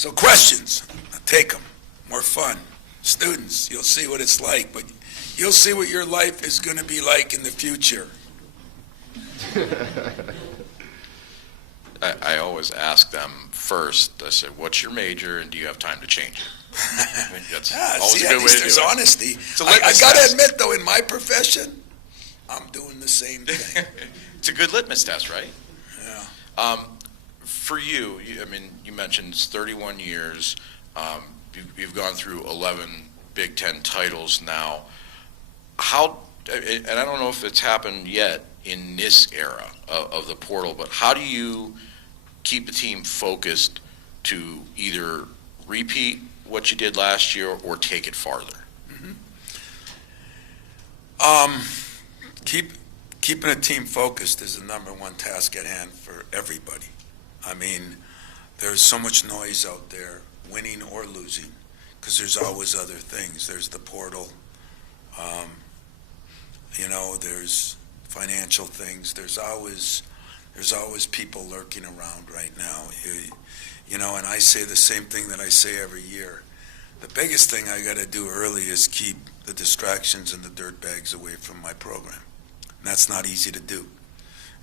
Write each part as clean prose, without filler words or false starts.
So questions, take them. More fun. Students, you'll see what it's like, but you'll see what your life is going to be like in the future. I always ask them first, I say, what's your major and do you have time to change it? I mean, that's always a good way to do it. There's honesty. I got to admit, though, in my profession, I'm doing the same thing. It's a good litmus test, right? Yeah. For you, I mean, you mentioned it's 31 years. You've gone through 11 Big Ten titles now. How, and I don't know if it's happened yet in this era of the portal, but how do you keep the team focused to either repeat what you did last year or take it farther? Keeping a team focused is the number one task at hand for everybody. I mean, there's so much noise out there, winning or losing, because there's always other things. There's the portal, there's financial things. There's always people lurking around right now. And I say the same thing that I say every year. The biggest thing I got to do early is keep the distractions and the dirt bags away from my program. And that's not easy to do.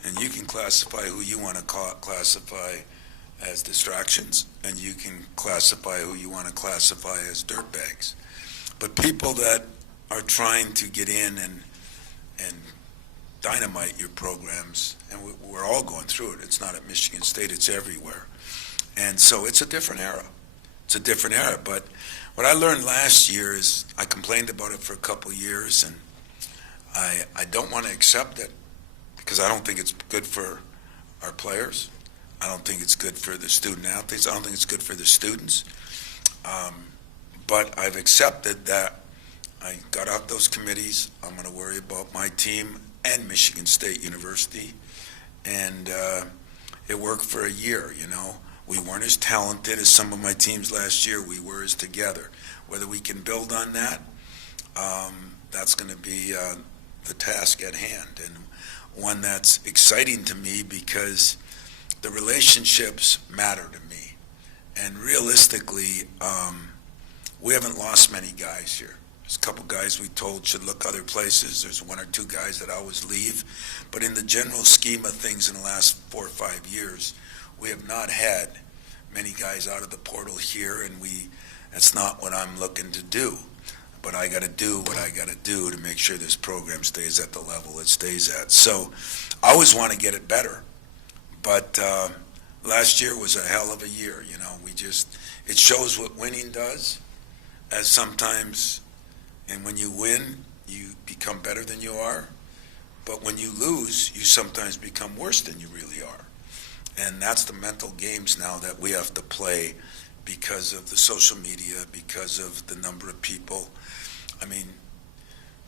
And you can classify who you want to classify as distractions, and you can classify who you want to classify as dirt bags. But people that are trying to get in and dynamite your programs, and we're all going through it. It's not at Michigan State, it's everywhere. And so it's a different era. It's a different era. But what I learned last year is I complained about it for a couple of years, and I don't want to accept it because I don't think it's good for our players. I don't think it's good for the student athletes. I don't think it's good for the students. But I've accepted that I got off those committees. I'm going to worry about my team and Michigan State University. And it worked for a year, We weren't as talented as some of my teams last year. We were as together. Whether we can build on that, that's going to be the task at hand, and one that's exciting to me because the relationships matter to me. And realistically, we haven't lost many guys here. There's a couple guys we told should look other places. There's one or two guys that always leave. But in the general scheme of things in the last 4 or 5 years, we have not had many guys out of the portal here, and that's not what I'm looking to do. But I got to do what I got to do to make sure this program stays at the level it stays at. So I always want to get it better. But last year was a hell of a year. It shows what winning does, as sometimes, and when you win, you become better than you are. But when you lose, you sometimes become worse than you really are. And that's the mental games now that we have to play because of the social media, because of the number of people. I mean,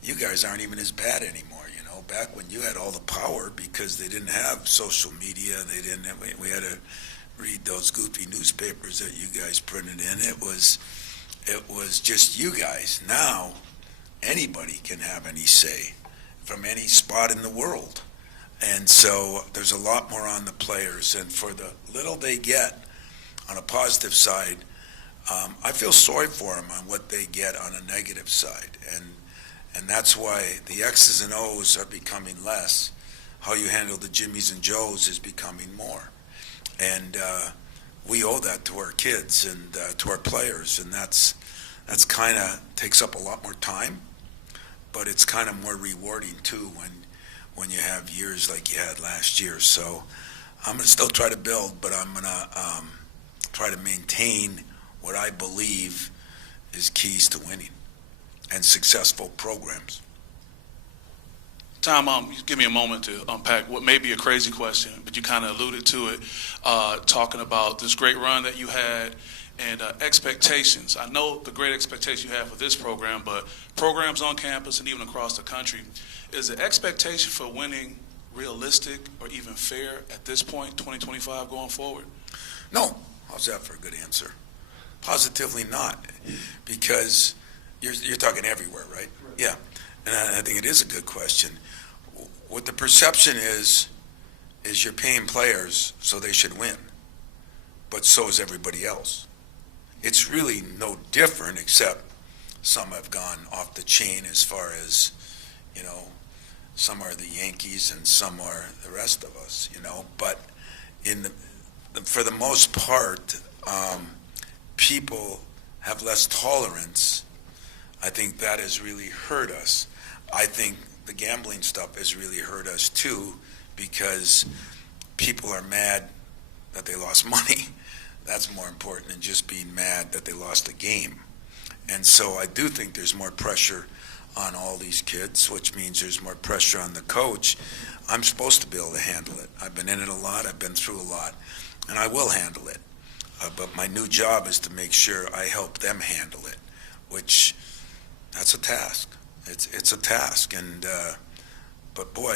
you guys aren't even as bad anymore, Back when you had all the power because they didn't have social media, we had to read those goofy newspapers that you guys printed in. It was just you guys. Now, anybody can have any say from any spot in the world. And so there's a lot more on the players. And for the little they get on a positive side, I feel sorry for them on what they get on a negative side. And that's why the X's and O's are becoming less. How you handle the Jimmies and Joes is becoming more. And we owe that to our kids and to our players. And that's kind of takes up a lot more time, but it's kind of more rewarding too when you have years like you had last year. So I'm going to still try to build, but I'm going to try to maintain what I believe is keys to winning and successful programs. Tom, give me a moment to unpack what may be a crazy question, but you kind of alluded to it, talking about this great run that you had and expectations. I know the great expectation you have for this program, but programs on campus and even across the country, is the expectation for winning realistic or even fair at this point, 2025 going forward? No. How's that for a good answer? Positively not, because you're talking everywhere, right? Yeah, and I think it is a good question. What the perception is you're paying players so they should win, but so is everybody else. it's really no different, except some have gone off the chain as far as, you know, some are the Yankees and some are the rest of us, you know. But for the most part, people have less tolerance. I think that has really hurt us. I think the gambling stuff has really hurt us too, because people are mad that they lost money. That's more important than just being mad that they lost a game. And so I do think there's more pressure on all these kids, which means there's more pressure on the coach. I'm supposed to be able to handle it. I've been in it a lot, I've been through a lot, and I will handle it. But my new job is to make sure I help them handle it, which that's a task. It's a task, and but boy,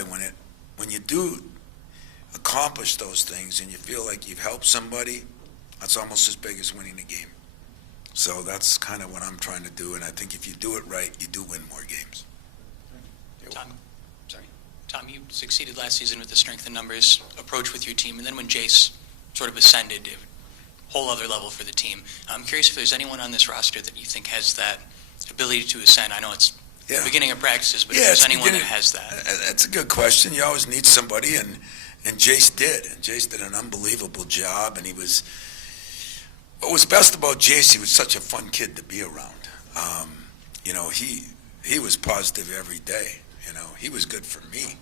when you do accomplish those things and you feel like you've helped somebody, that's almost as big as winning a game. So that's kind of what I'm trying to do, and I think if you do it right, you do win more games. Tom, you succeeded last season with the strength in numbers approach with your team, and then when Jace sort of ascended, a whole other level for the team. I'm curious if there's anyone on this roster that you think has that ability to ascend. I know it's the beginning of practices, but if there's anyone that has that. That's a good question. You always need somebody, and Jace did. And Jace did an unbelievable job, and what was best about Jace, he was such a fun kid to be around. You know, he was positive every day. You know, he was good for me.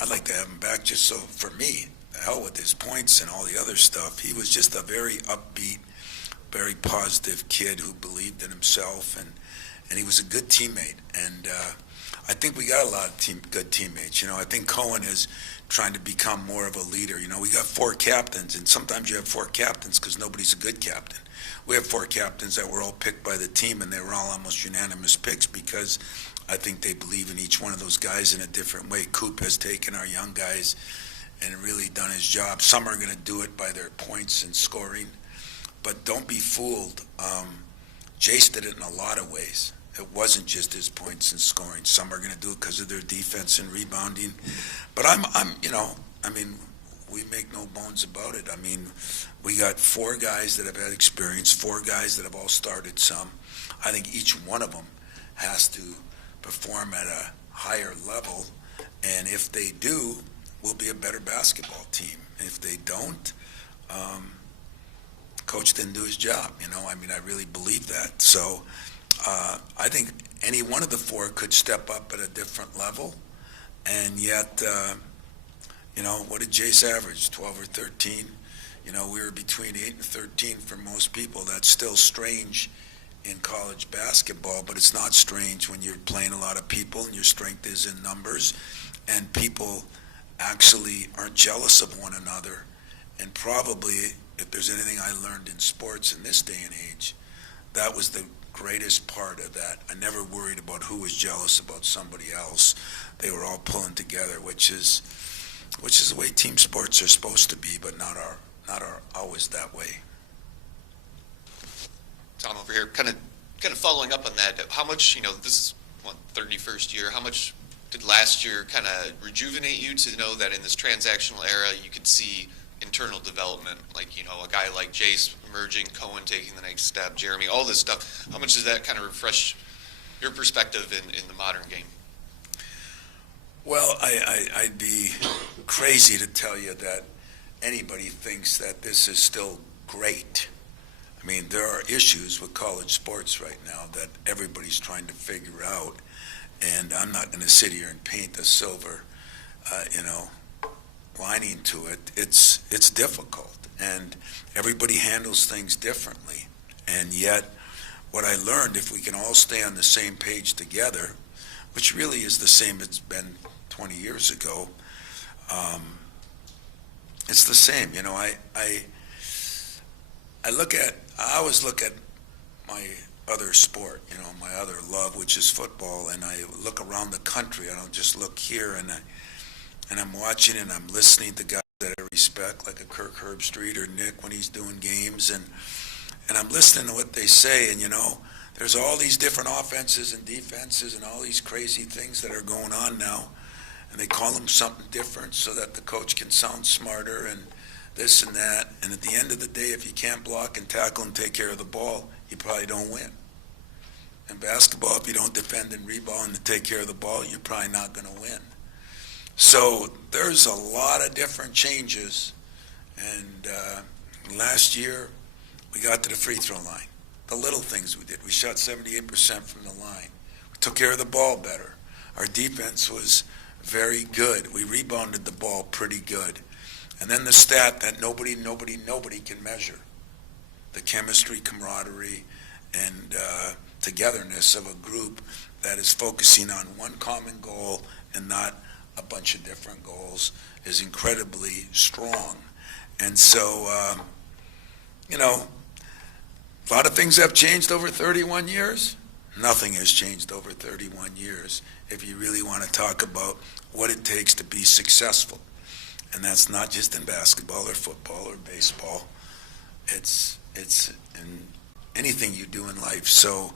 I'd like to have him back just so for me. The hell with his points and all the other stuff. He was just a very upbeat, very positive kid who believed in himself, and he was a good teammate. And I think we got a lot of good teammates. You know, I think Cohen is trying to become more of a leader. You know, we got 4 captains, and sometimes you have 4 captains because nobody's a good captain. We have 4 captains that were all picked by the team, and they were all almost unanimous picks because I think they believe in each one of those guys in a different way. Coop has taken our young guys and really done his job. Some are going to do it by their points and scoring, but don't be fooled. Jace did it in a lot of ways. It wasn't just his points and scoring. Some are going to do it because of their defense and rebounding. But we make no bones about it. I mean, we got 4 guys that have had experience, 4 guys that have all started some. I think each one of them has to perform at a higher level, and if they do, we'll be a better basketball team. If they don't, coach didn't do his job. You know, I mean, I really believe that. So I think any one of the 4 could step up at a different level, and yet, you know, what did Jace average, 12 or 13? You know, we were between 8 and 13 for most people. That's still strange in college basketball, but it's not strange when you're playing a lot of people and your strength is in numbers, and people actually aren't jealous of one another. And probably, if there's anything I learned in sports in this day and age, that was the greatest part of that. I never worried about who was jealous about somebody else. They were all pulling together, which is the way team sports are supposed to be, but not always that way. Tom, over here, kind of following up on that. How much, you know, this is 31st year. How much did last year kind of rejuvenate you to know that in this transactional era you could see internal development, like, you know, a guy like Jace emerging, Cohen taking the next step, Jeremy, all this stuff? How much does that kind of refresh your perspective in the modern game? Well, I'd be crazy to tell you that anybody thinks that this is still great. I mean, there are issues with college sports right now that everybody's trying to figure out, and I'm not going to sit here and paint a silver, lining to it. It's difficult, and everybody handles things differently. And yet, what I learned, if we can all stay on the same page together, which really is the same it's been 20 years ago, it's the same. You know, I always look at my other sport, you know, my other love, which is football, and I look around the country. I don't just look here, and I'm watching and I'm listening to guys that I respect, like a Kirk Herbstreit or Nick when he's doing games, and I'm listening to what they say, and, you know, there's all these different offenses and defenses and all these crazy things that are going on now, and they call them something different so that the coach can sound smarter and this and that. And at the end of the day, if you can't block and tackle and take care of the ball, you probably don't win. In basketball, if you don't defend and rebound and take care of the ball, you're probably not going to win. So there's a lot of different changes. And last year, we got to the free throw line. The little things we did. We shot 78% from the line. We took care of the ball better. Our defense was very good. We rebounded the ball pretty good. And then the stat that nobody can measure. The chemistry, camaraderie, and togetherness of a group that is focusing on one common goal and not a bunch of different goals is incredibly strong. And so, a lot of things have changed over 31 years. Nothing has changed over 31 years if you really want to talk about what it takes to be successful. And that's not just in basketball or football or baseball. It's in anything you do in life. So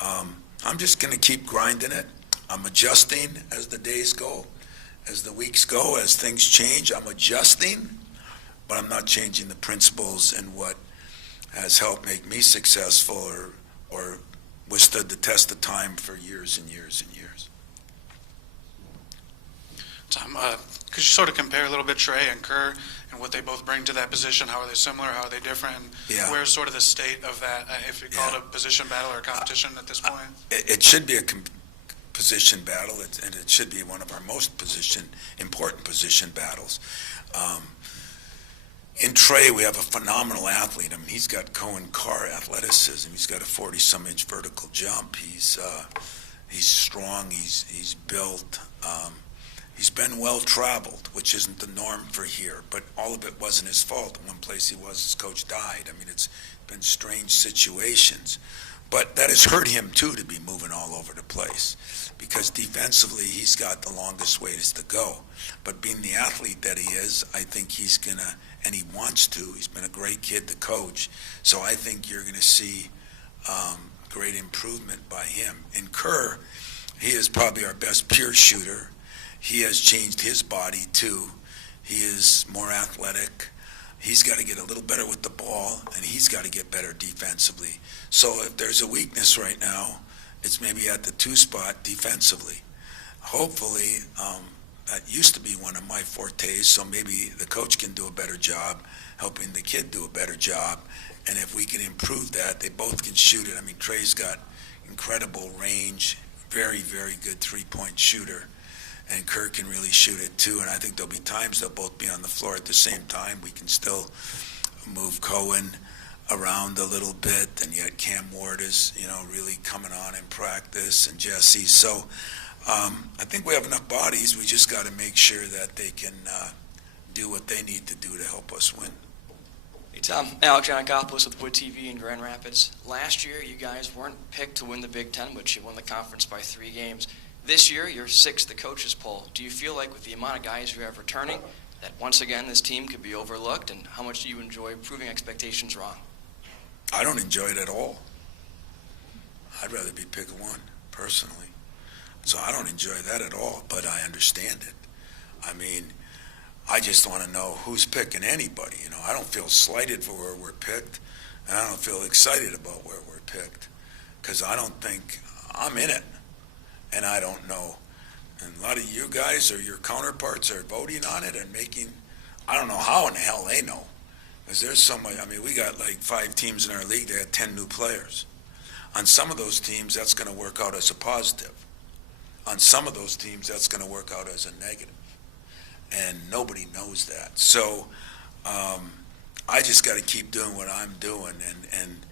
I'm just going to keep grinding it. I'm adjusting as the days go, as the weeks go, as things change. I'm adjusting, but I'm not changing the principles and what has helped make me successful or withstood the test of time for years and years and years. Tom, could you sort of compare a little bit Trey and Kerr and what they both bring to that position? How are they similar? How are they different? And Yeah. where's sort of the state of that, if you call it a position battle or a competition at this point? It should be a position battle, and it should be one of our most important position battles. In Trey, we have a phenomenal athlete. I mean, he's got Cohen Carr athleticism. He's got a 40-some inch vertical jump. He's strong. He's built. He's been well-traveled, which isn't the norm for here, but all of it wasn't his fault. In one place he was, his coach died. I mean, it's been strange situations. But that has hurt him, too, to be moving all over the place, because defensively he's got the longest ways to go. But being the athlete that he is, I think he's going to, and he wants to. He's been a great kid to coach. So I think you're going to see great improvement by him. In Kerr, he is probably our best pure shooter. He has changed his body, too. He is more athletic. He's got to get a little better with the ball, and he's got to get better defensively. So if there's a weakness right now, it's maybe at the 2 spot defensively. Hopefully, that used to be one of my fortes, so maybe the coach can do a better job helping the kid do a better job. And if we can improve that, they both can shoot it. I mean, Trey's got incredible range, very, very good three-point shooter. And Kerr can really shoot it too, and I think there'll be times they'll both be on the floor at the same time. We can still move Cohen around a little bit, and yet Cam Ward is, really coming on in practice, and Jesse. So I think we have enough bodies. We just got to make sure that they can do what they need to do to help us win. Hey Tom, Alex Giannakopoulos with Wood TV in Grand Rapids. Last year, you guys weren't picked to win the Big Ten, but you won the conference by 3 games. This year, you're 6th the coaches poll. Do you feel like with the amount of guys you have returning, that once again this team could be overlooked, and how much do you enjoy proving expectations wrong? I don't enjoy it at all. I'd rather be pick 1, personally. So I don't enjoy that at all, but I understand it. I mean, I just want to know who's picking anybody. I don't feel slighted for where we're picked, and I don't feel excited about where we're picked, because I don't think I'm in it. And I don't know. And a lot of you guys or your counterparts are voting on it and I don't know how in the hell they know. Because there's somebody, we got like 5 teams in our league that had 10 new players. On some of those teams, that's going to work out as a positive. On some of those teams, that's going to work out as a negative. And nobody knows that. So I just got to keep doing what I'm doing. And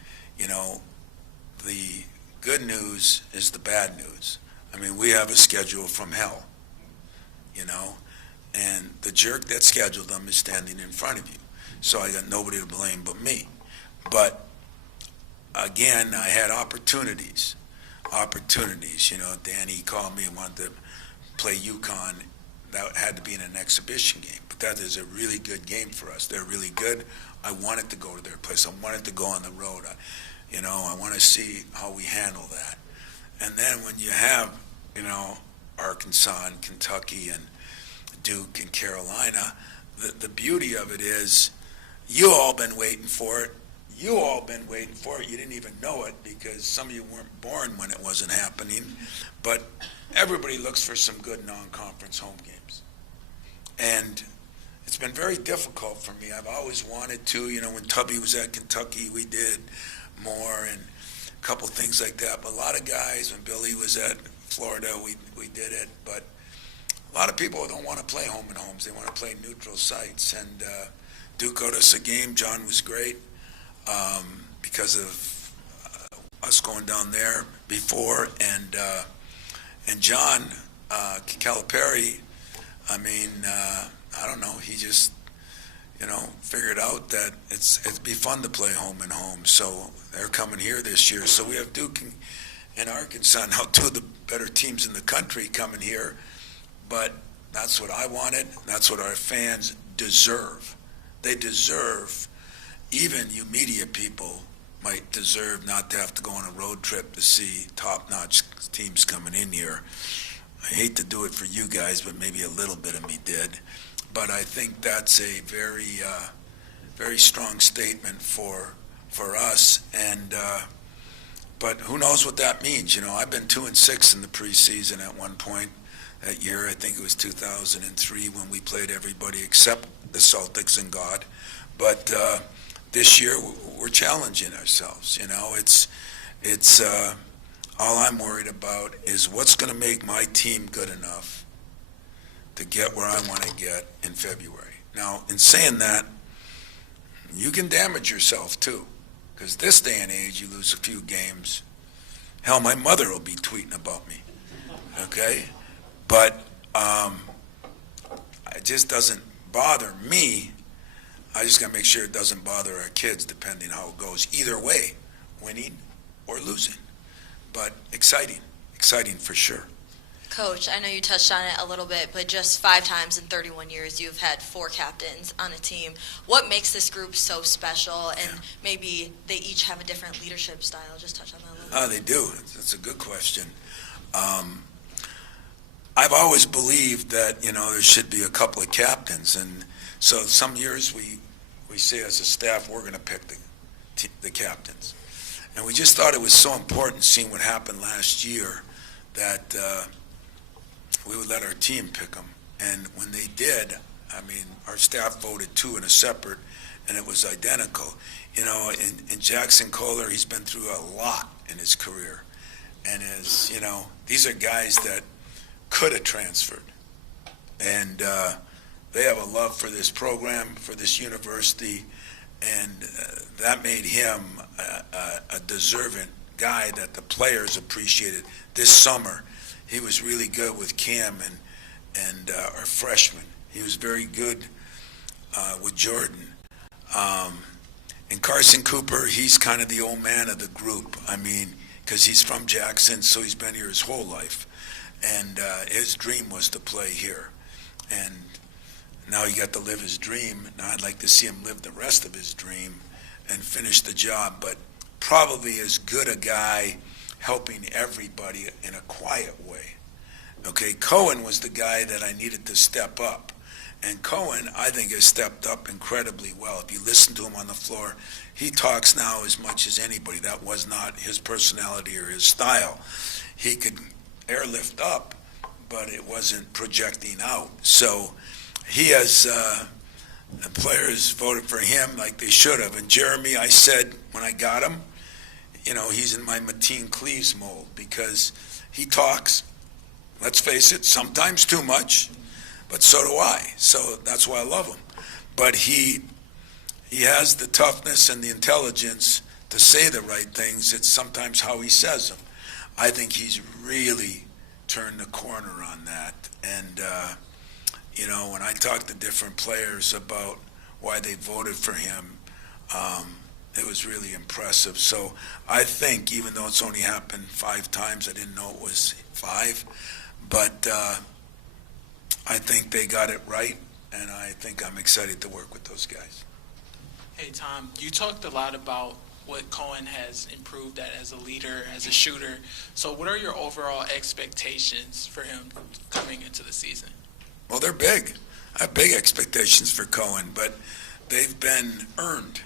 the good news is the bad news. We have a schedule from hell, and the jerk that scheduled them is standing in front of you. So I got nobody to blame but me. But again, I had opportunities. Danny called me and wanted to play UConn. That had to be in an exhibition game. But that is a really good game for us. They're really good. I wanted to go to their place. I wanted to go on the road. I want to see how we handle that. And then when you have, Arkansas and Kentucky and Duke and Carolina, the beauty of it is you all been waiting for it. you all been waiting for it. You didn't even know it because some of you weren't born when it wasn't happening. But everybody looks for some good non-conference home games. And it's been very difficult for me. I've always wanted to. When Tubby was at Kentucky, we did more and a couple things like that. But a lot of guys, when Billy was at Florida, we did it. But a lot of people don't want to play home and homes. They want to play neutral sites. And Duke owed us a game. John was great because of us going down there before. And John Calipari, I don't know. He just, figured out that it'd be fun to play home and home. So they're coming here this year. So we have Duke and Arkansas now, two of the better teams in the country coming here. But that's what I wanted. That's what our fans deserve. They deserve, even you media people might deserve not to have to go on a road trip to see top-notch teams coming in here. I hate to do it for you guys, but maybe a little bit of me did. But I think that's a very, very strong statement for us. And but who knows what that means? I've been 2-6 in the preseason at one point that year. I think it was 2003 when we played everybody except the Celtics and God. But this year we're challenging ourselves. It's all I'm worried about is what's going to make my team good enough to get where I want to get in February. Now, in saying that, you can damage yourself too, because this day and age, you lose a few games. Hell, my mother will be tweeting about me, okay? But it just doesn't bother me. I just got to make sure it doesn't bother our kids, depending how it goes. Either way, winning or losing. But exciting for sure. Coach, I know you touched on it a little bit, but just 5 times in 31 years you've had 4 captains on a team. What makes this group so special? And maybe they each have a different leadership style. Just touch on that a little bit. They do. That's a good question. I've always believed that, there should be a couple of captains. And so some years we say as a staff, we're going to pick the captains. And we just thought it was so important seeing what happened last year that we would let our team pick them. And when they did, our staff voted 2 in a separate, and it was identical. In Jackson Kohler, he's been through a lot in his career. And these are guys that could have transferred. And they have a love for this program, for this university, and that made him a deserving guy that the players appreciated. This summer, he was really good with Cam and our freshman. He was very good with Jordan. And Carson Cooper, he's kind of the old man of the group. Because he's from Jackson, so he's been here his whole life. And his dream was to play here. And now he got to live his dream. Now I'd like to see him live the rest of his dream and finish the job. But probably as good a guy helping everybody in a quiet way. Okay, Cohen was the guy that I needed to step up. And Cohen, I think, has stepped up incredibly well. If you listen to him on the floor, he talks now as much as anybody. That was not his personality or his style. He could airlift up, but it wasn't projecting out. So he has players voted for him like they should have. And Jeremy, I said when I got him, he's in my Mateen Cleaves mold because he talks, let's face it, sometimes too much, but so do I. So that's why I love him. But he has the toughness and the intelligence to say the right things. It's sometimes how he says them. I think he's really turned the corner on that. And, when I talk to different players about why they voted for him, it was really impressive. So I think, even though it's only happened 5 times, I didn't know it was 5, but I think they got it right, and I think I'm excited to work with those guys. Hey, Tom, you talked a lot about what Cohen has improved at as a leader, as a shooter. So what are your overall expectations for him coming into the season? Well, they're big. I have big expectations for Cohen, but they've been earned.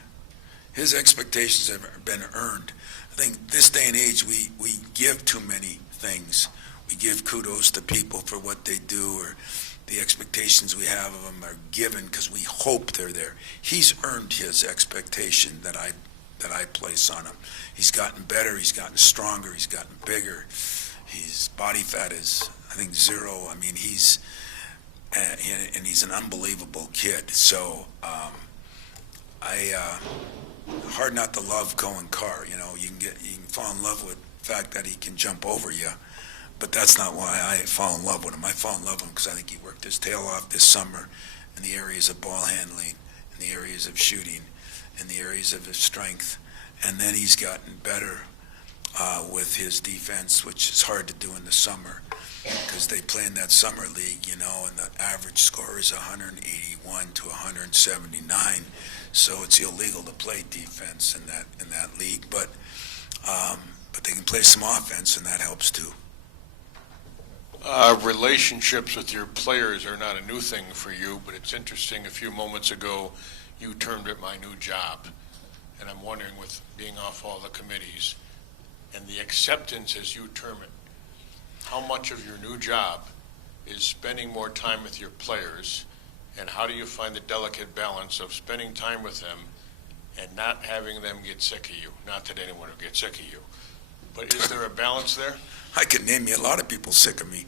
his expectations have been earned. I think this day and age, we give too many things. We give kudos to people for what they do, or the expectations we have of them are given because we hope they're there. He's earned his expectation that I place on him. He's gotten better, he's gotten stronger, he's gotten bigger. His body fat is, I think, 0. I mean, he's an unbelievable kid. So hard not to love Cohen Carr. You know, you can fall in love with the fact that he can jump over you, but that's not why I fall in love with him. I fall in love with him because I think he worked his tail off this summer in the areas of ball handling, in the areas of shooting, in the areas of his strength, and then he's gotten better with his defense, which is hard to do in the summer because they play in that summer league, you know, and the average score is 181 to 179. So it's illegal to play defense in that league, but they can play some offense, and that helps too. Relationships with your players are not a new thing for you, but it's interesting. A few moments ago, you termed it my new job, and I'm wondering, with being off all the committees and the acceptance as you term it, how much of your new job is spending more time with your players, and how do you find the delicate balance of spending time with them and not having them get sick of you? Not that anyone will get sick of you, but is there a balance there? I could name you a lot of people sick of me.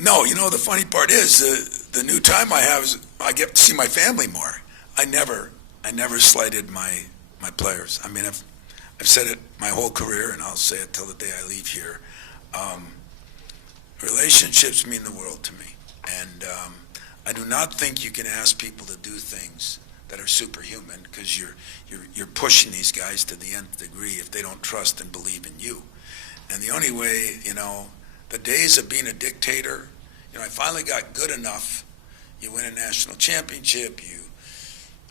No, you know, the funny part is the new time I have is I get to see my family more. I never slighted my players. I mean, I've said it my whole career, and I'll say it till the day I leave here. Relationships mean the world to me, and I do not think you can ask people to do things that are superhuman, because you're pushing these guys to the nth degree if they don't trust and believe in you. And the only way, you know, the days of being a dictator, you know, I finally got good enough. You win a national championship,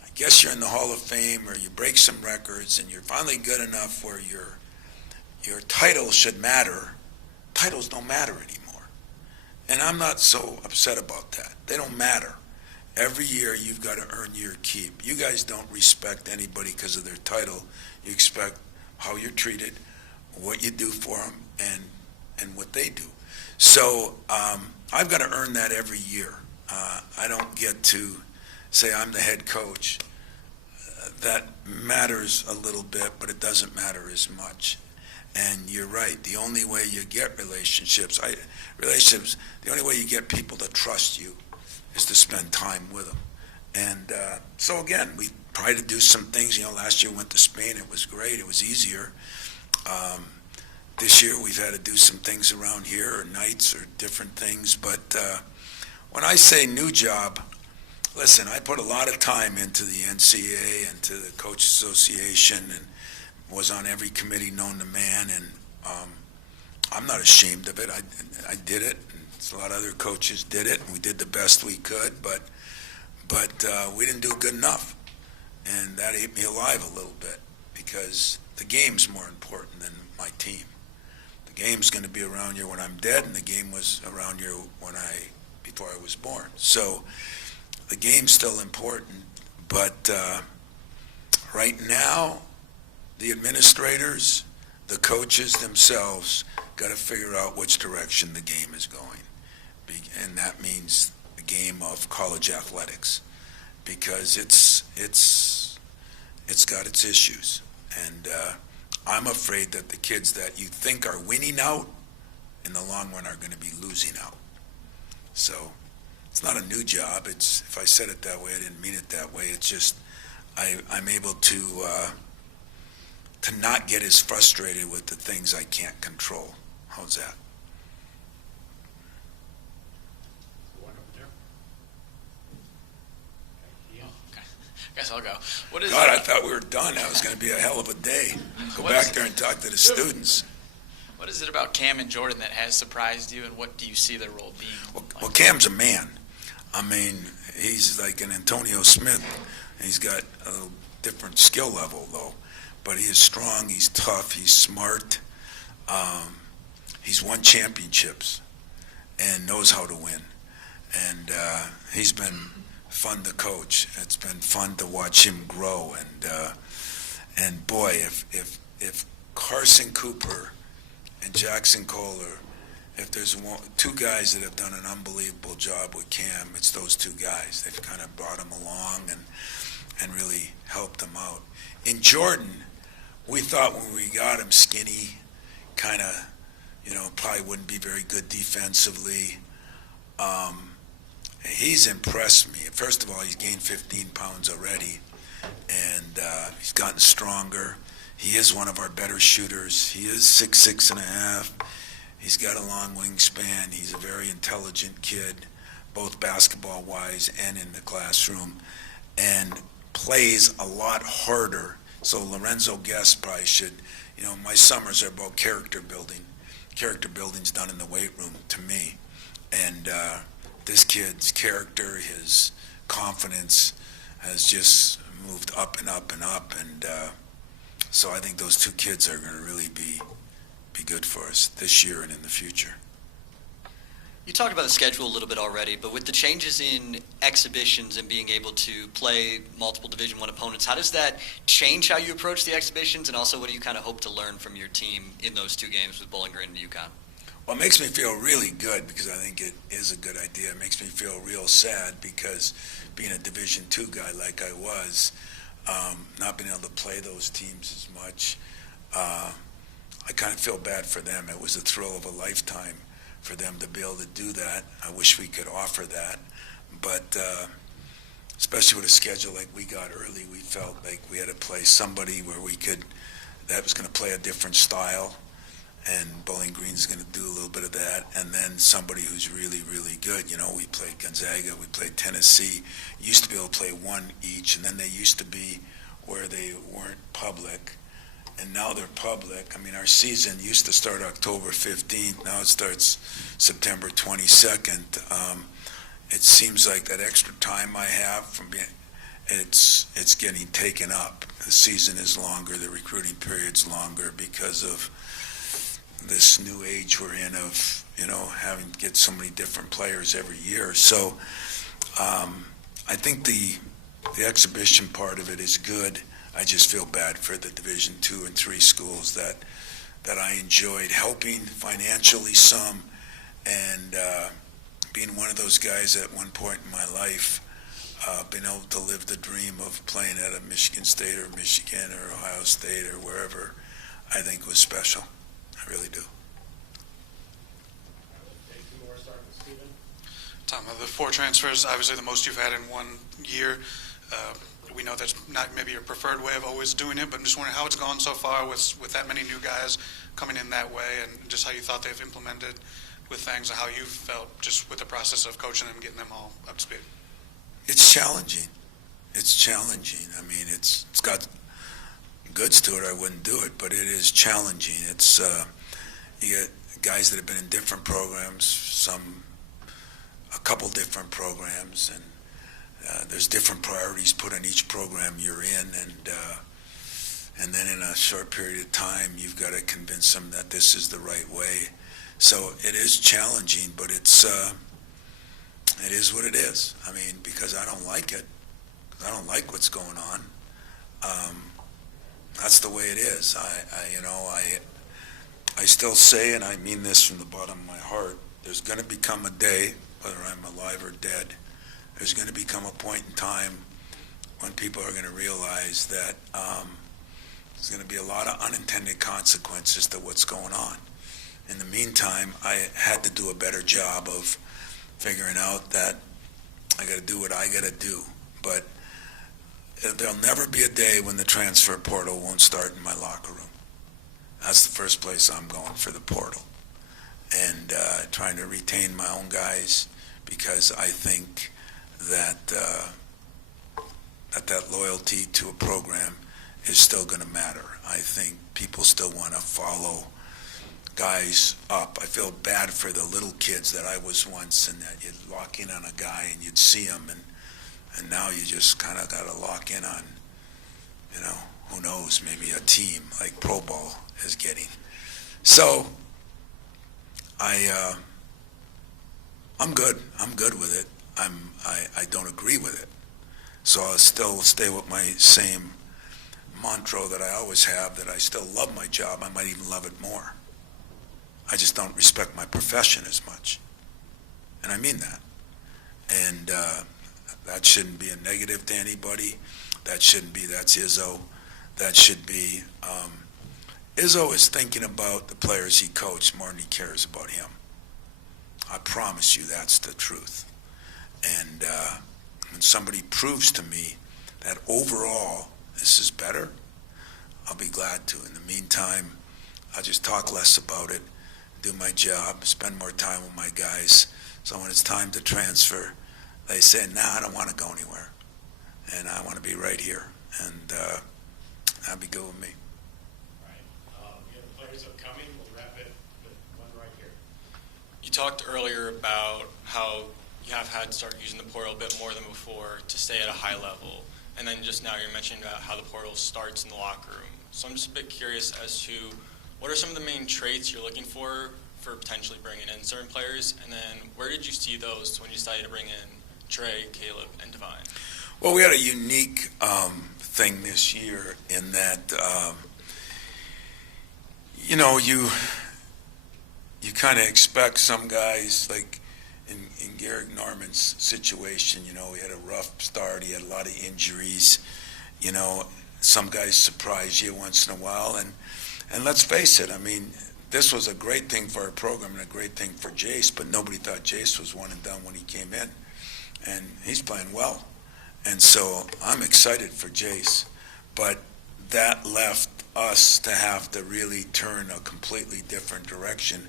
I guess you're in the Hall of Fame, or you break some records, and you're finally good enough where your title should matter. Titles don't matter anymore. And I'm not so upset about that. They don't matter. Every year you've got to earn your keep. You guys don't respect anybody because of their title. You expect how you're treated, what you do for them, and what they do. So I've got to earn that every year. I don't get to say I'm the head coach. That matters a little bit, but it doesn't matter as much. And you're right. The only way you get relationships, the only way you get people to trust you is to spend time with them. And so again, we try to do some things. You know, last year we went to Spain. It was great. It was easier. This year we've had to do some things around here, or nights, or different things. But when I say new job, listen, I put a lot of time into the NCAA and to the Coach Association, and was on every committee known to man, and I'm not ashamed of it. I did it, and a lot of other coaches did it, and we did the best we could, but we didn't do good enough, and that ate me alive a little bit, because the game's more important than my team. The game's going to be around here when I'm dead, and the game was around here before I was born. So the game's still important, but right now, the administrators, the coaches themselves, got to figure out which direction the game is going. And that means the game of college athletics, because it's got its issues. And I'm afraid that the kids that you think are winning out, in the long run, are going to be losing out. So it's not a new job. If I said it that way, I didn't mean it that way. It's just I'm able to not get as frustrated with the things I can't control. How's that? Guess I'll go. God, I thought we were done. That was going to be a hell of a day. Go back there and talk to the students. What is it about Cam and Jordan that has surprised you, and what do you see their role being? Well, Cam's a man. I mean, he's like an Antonio Smith. He's got a little different skill level, though. But he is strong, he's tough, he's smart. He's won championships and knows how to win. And he's been fun to coach. It's been fun to watch him grow. And boy, if Carson Cooper and Jackson Kohler, if there's two guys that have done an unbelievable job with Cam, it's those two guys. They've kind of brought him along and really helped him out. In Jordan, we thought when we got him skinny, kind of, probably wouldn't be very good defensively. He's impressed me. First of all, he's gained 15 pounds already, and he's gotten stronger. He is one of our better shooters. He is 6'6.5". He's got a long wingspan. He's a very intelligent kid, both basketball-wise and in the classroom, and plays a lot harder. So Lorenzo Guest probably should, my summers are about character building. Character building's done in the weight room to me. And this kid's character, his confidence has just moved up and up and up. And so I think those two kids are going to really be good for us this year and in the future. You talked about the schedule a little bit already, but with the changes in exhibitions and being able to play multiple Division I opponents, how does that change how you approach the exhibitions, and also what do you kind of hope to learn from your team in those two games with Bowling Green and UConn? Well, it makes me feel really good because I think it is a good idea. It makes me feel real sad because being a Division II guy like I was, not being able to play those teams as much, I kind of feel bad for them. It was a thrill of a lifetime for them to be able to do that. I wish we could offer that, but especially with a schedule like we got early, we felt like we had to play somebody where that was going to play a different style, and Bowling Green's going to do a little bit of that, and then somebody who's really, really good. We played Gonzaga, we played Tennessee, used to be able to play one each, and then they used to be where they weren't public. And now they're public. I mean, our season used to start October 15th. Now it starts September 22nd. It seems like that extra time I have it's getting taken up. The season is longer. The recruiting period's longer because of this new age we're in of, having to get so many different players every year. So I think the exhibition part of it is good. I just feel bad for the Division II and III schools that I enjoyed helping financially some, and being one of those guys at one point in my life, being able to live the dream of playing at a Michigan State or Michigan or Ohio State or wherever, I think was special. I really do. Tom, of the 4 transfers, obviously the most you've had in 1 year. We know that's not maybe your preferred way of always doing it, but I'm just wondering how it's gone so far with that many new guys coming in that way, and just how you thought they've implemented with things, and how you felt just with the process of coaching them, getting them all up to speed. It's challenging. It's challenging. I mean, it's got goods to it. I wouldn't do it, but it is challenging. It's you get guys that have been in different programs, a couple different programs, and there's different priorities put on each program you're in, and then in a short period of time, you've got to convince them that this is the right way. So it is challenging, but it is what it is. I mean, because I don't like it. I don't like what's going on. That's the way it is. I still say, and I mean this from the bottom of my heart, there's going to become a day, whether I'm alive or dead, there's going to become a point in time when people are going to realize that there's going to be a lot of unintended consequences to what's going on. In the meantime, I had to do a better job of figuring out that I got to do what I got to do. But there'll never be a day when the transfer portal won't start in my locker room. That's the first place I'm going, for the portal. And trying to retain my own guys, because I think that that loyalty to a program is still going to matter. I think people still want to follow guys up. I feel bad for the little kids that I was once, and that you'd lock in on a guy and you'd see him, and now you just kind of got to lock in on, who knows, maybe a team like Pro Bowl is getting. So I'm good. I'm good with it. I don't agree with it. So I'll still stay with my same mantra that I always have, that I still love my job. I might even love it more. I just don't respect my profession as much. And I mean that. And that shouldn't be a negative to anybody. That shouldn't be, that's Izzo. That should be, Izzo is thinking about the players he coached more than he cares about him. I promise you that's the truth. And when somebody proves to me that overall this is better, I'll be glad to. In the meantime, I'll just talk less about it, do my job, spend more time with my guys. So when it's time to transfer, they say, nah, I don't want to go anywhere. And I want to be right here. And that'd be good with me. We have the players upcoming. We'll wrap it with one right here. You talked earlier about how you have had to start using the portal a bit more than before to stay at a high level. And then just now you're mentioning about how the portal starts in the locker room. So I'm just a bit curious as to what are some of the main traits you're looking for potentially bringing in certain players? And then where did you see those when you decided to bring in Trey, Caleb, and Divine? Well, we had a unique thing this year in that, you kind of expect some guys, like in Garrick Norman's situation, he had a rough start. He had a lot of injuries. Some guys surprise you once in a while. And let's face it, I mean, this was a great thing for our program and a great thing for Jace, but nobody thought Jace was one and done when he came in. And he's playing well. And so I'm excited for Jace. But that left us to have to really turn a completely different direction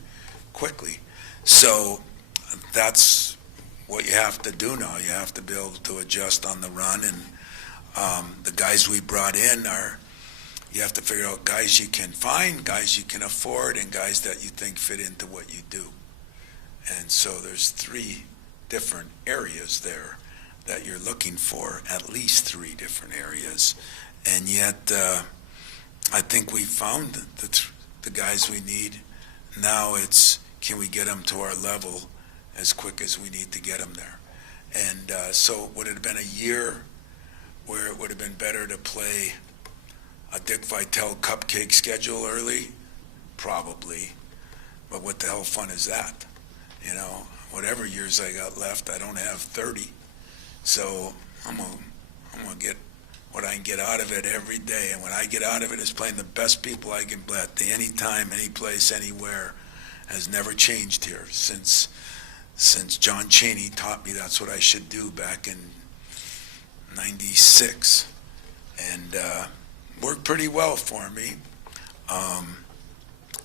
quickly. So that's what you have to do now. You have to be able to adjust on the run. And the guys we brought in you have to figure out guys you can find, guys you can afford, and guys that you think fit into what you do. And so there's 3 different areas there that you're looking for, at least 3 different areas. And yet, I think we found the guys we need. Now it's, can we get them to our level as quick as we need to get them there? And so would it have been a year where it would have been better to play a Dick Vitale cupcake schedule early? Probably. But what the hell fun is that? Whatever years I got left, I don't have 30. So I'm gonna get what I can get out of it every day. And what I get out of it is playing the best people I can play at any time, any place, anywhere. Has never changed here since John Chaney taught me that's what I should do back in '96. And worked pretty well for me.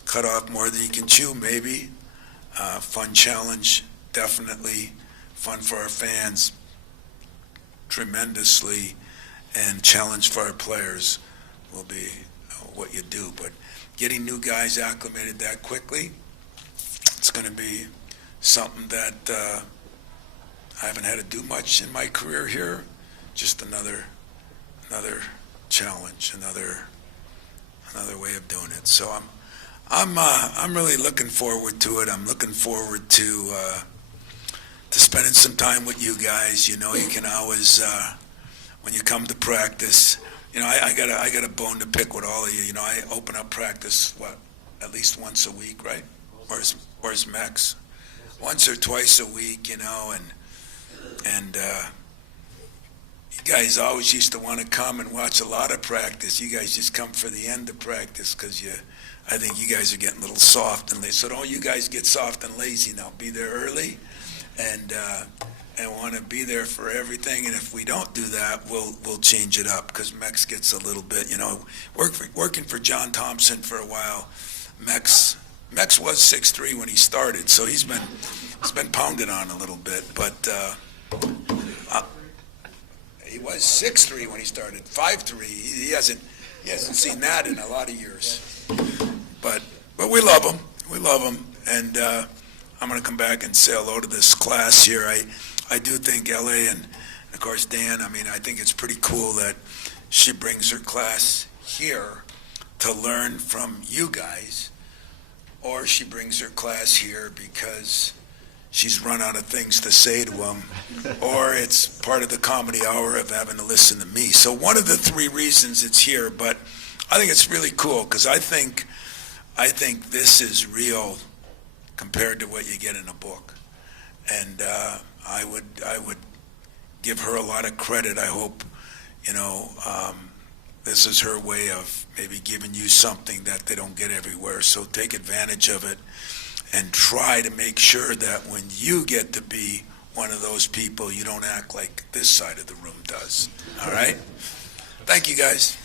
Cut off more than you can chew, maybe. Fun challenge, definitely. Fun for our fans, tremendously. And challenge for our players will be what you do. But getting new guys acclimated that quickly, it's going to be something that I haven't had to do much in my career here. Just another challenge, another way of doing it. So I'm really looking forward to it. I'm looking forward to spending some time with you guys. You can always when you come to practice. I got a bone to pick with all of you. I open up practice at least once a week, right? Where's Max? Once or twice a week, and you guys always used to want to come and watch a lot of practice. You guys just come for the end of practice because I think you guys are getting a little soft and lazy. So don't you guys get soft and lazy now. Be there early and want to be there for everything. And if we don't do that, we'll change it up because Mex gets a little bit, working for John Thompson for a while. Mex was 6'3" when he started, so he's been pounded on a little bit, but he was 6'3" when he started. 5'3". He hasn't seen that in a lot of years. But we love him. We love him. And I'm going to come back and say hello to this class here. I do think L.A. and, of course, Dan, I think it's pretty cool that she brings her class here to learn from you guys, or she brings her class here because she's run out of things to say to them, or it's part of the comedy hour of having to listen to me. So one of the three reasons it's here, but I think it's really cool because I think this is real compared to what you get in a book. And I would give her a lot of credit. I hope, this is her way of maybe giving you something that they don't get everywhere. So take advantage of it and try to make sure that when you get to be one of those people, you don't act like this side of the room does. All right? Thank you, guys.